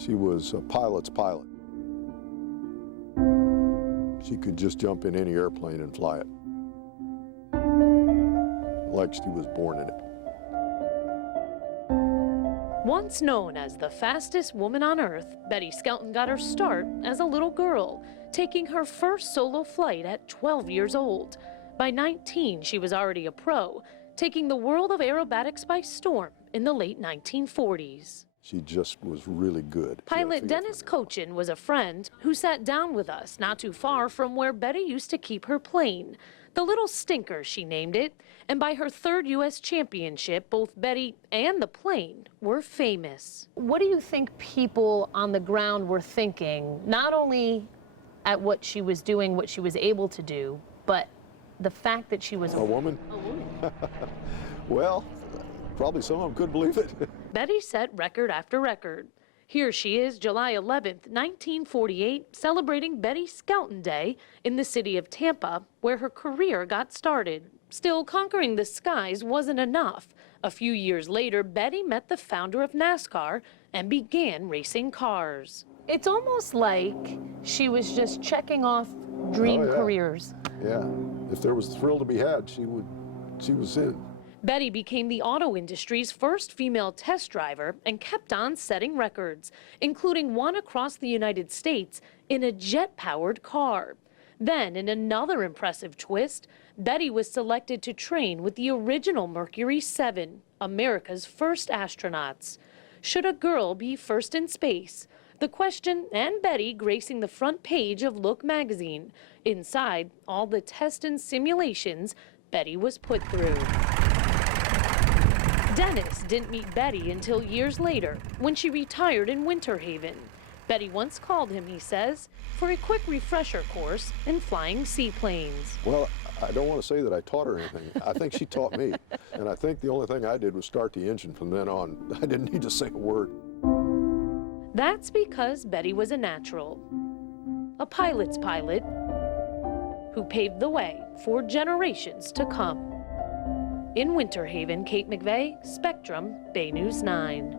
She was a pilot's pilot. She could just jump in any airplane and fly it. Like she was born in it. Once known as the fastest woman on Earth, Betty Skelton got her start as a little girl, taking her first solo flight at 12 years old. By 19, she was already a pro, taking the world of aerobatics by storm in the late 1940s. She just was really good. Pilot Dennis Cochin was a friend who sat down with us not too far from where Betty used to keep her plane. The Little Stinker, she named it, and by her third U.S. championship, both Betty and the plane were famous. What do you think people on the ground were thinking, not only at what she was doing, what she was able to do, but the fact that she was a woman? A woman. Well, probably some of them couldn't believe it. Betty set record after record. Here she is, July 11th, 1948, celebrating Betty Skelton Day in the city of Tampa, where her career got started. Still, conquering the skies wasn't enough. A few years later, Betty met the founder of NASCAR and began racing cars. It's almost like she was just checking off dream careers. Yeah, if there was a thrill to be had, she was in. Betty became the auto industry's first female test driver and kept on setting records, including one across the United States in a jet-powered car. Then, in another impressive twist, Betty was selected to train with the original Mercury 7, America's first astronauts. Should a girl be first in space? The question and Betty gracing the front page of Look magazine. Inside, all the tests and simulations Betty was put through. Dennis didn't meet Betty until years later, when she retired in Winter Haven. Betty once called him, he says, for a quick refresher course in flying seaplanes. Well, I don't want to say that I taught her anything. I think she taught me. And I think the only thing I did was start the engine from then on. I didn't need to say a word. That's because Betty was a natural, a pilot's pilot, who paved the way for generations to come. In Winter Haven, Kate McVeigh, Spectrum, Bay News 9.